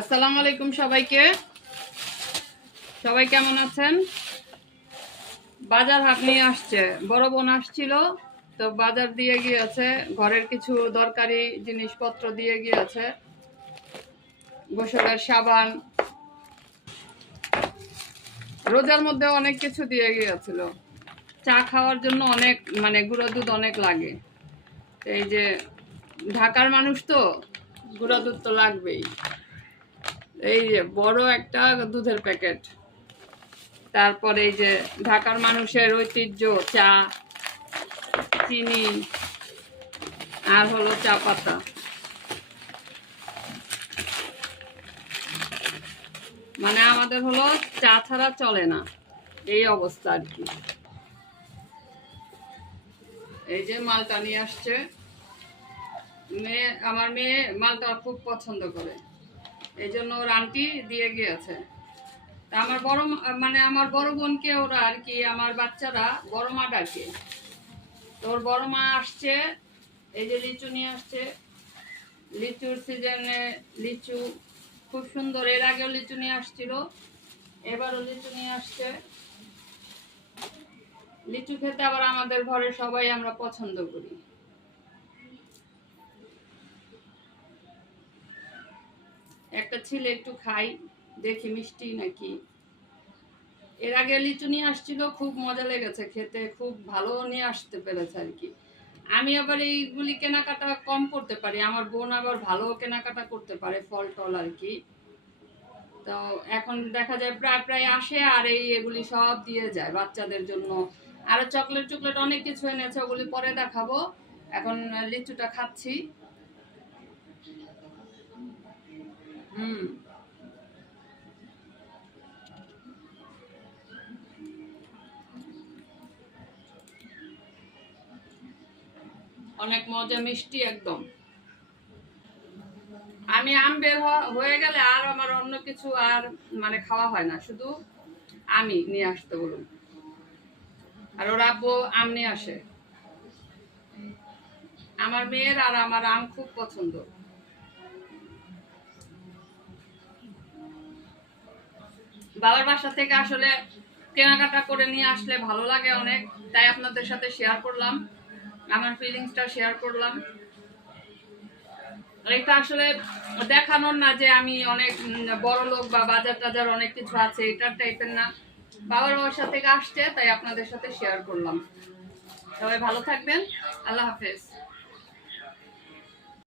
আসসালামু আলাইকুম সবাইকে। সবাই কেমন আছেন? বাজার হাট নিয়ে আসছে, বড় বোন আসছিল, তো বাজার দিয়ে গিয়েছে, ঘরের কিছু দরকারি জিনিসপত্র দিয়ে গিয়েছে, গোসলের সাবান, রোজার মধ্যে অনেক কিছু দিয়ে গিয়েছিল। চা খাওয়ার জন্য অনেক গুঁড়া দুধ অনেক লাগে। এই যে ঢাকার মানুষ তো গুঁড়া দুধ তো লাগবেই। এই যে বড় একটা দুধের প্যাকেট, তারপরে এই যে ঢাকার মানুষের ঐতিহ্য চা, চিনি, আর হলো চা পাতা। আমাদের হলো চা ছাড়া চলে না, এই অবস্থা আর কি। এই যে মালটা নিয়ে আসছে, আমার মেয়ে মালটা খুব পছন্দ করে, এই জন্য ওর আন্টি দিয়ে গিয়েছে। আমার বড় বোনকে ওরা আর কি, আমার বাচ্চারা বড় মা ডাকে। তোর বড় মা আসছে, এই যে লিচু নিয়ে আসছে, লিচুর সিজনে লিচু খুব সুন্দর। এর আগেও লিচু নিয়ে আসছিল, এবারও লিচু নিয়ে আসছে। লিচু খেতে আবার আমাদের ঘরে সবাই আমরা পছন্দ করি। একটা ছেলে একটু খাই, দেখি মিষ্টি নাকি। এর আগে লিচু নিয়ে আসছিল, খুব মজা লেগেছে খেতে, খুব ভালো নিয়ে আসতে পেরেছে আর কি। আমি আবার এইগুলি কেনাকাটা কম করতে পারি, আমার বোন আবার ভালো কেনাকাটা করতে পারে ফল টল আর কি। তো এখন দেখা যায় প্রায় প্রায় আসে, আর এগুলি সব দিয়ে যায় বাচ্চাদের জন্য। আরো চকলেট চকলেট অনেক কিছু এনেছে, ওগুলি পরে দেখাবো। এখন লিচুটা খাচ্ছি। অনেক মজা, মিষ্টি একদম। আমি আম বের হয়ে গেলে আর আমার অন্য কিছু আর খাওয়া হয় না, শুধু আমি নিয়ে আসতে বলুন। আর ওরা আব্বু আম নিয়ে আসে। আমার মেয়ের আর আমার আম খুব পছন্দ। বাবার বাসা থেকে আসলে কেনাকাটা করে নিয়ে আসলে ভালো লাগে অনেক, তাই আপনাদের সাথে শেয়ার করলাম, আমার ফিলিংসটা শেয়ার করলাম। এটা আসলে দেখানোর না যে আমি অনেক বড় লোক বা বাজার টাজার অনেক কিছু আছে, এটার টাইপের না। বাবার বাসা থেকে আসছে, তাই আপনাদের সাথে শেয়ার করলাম। সবাই ভালো থাকবেন, আল্লাহ হাফেজ।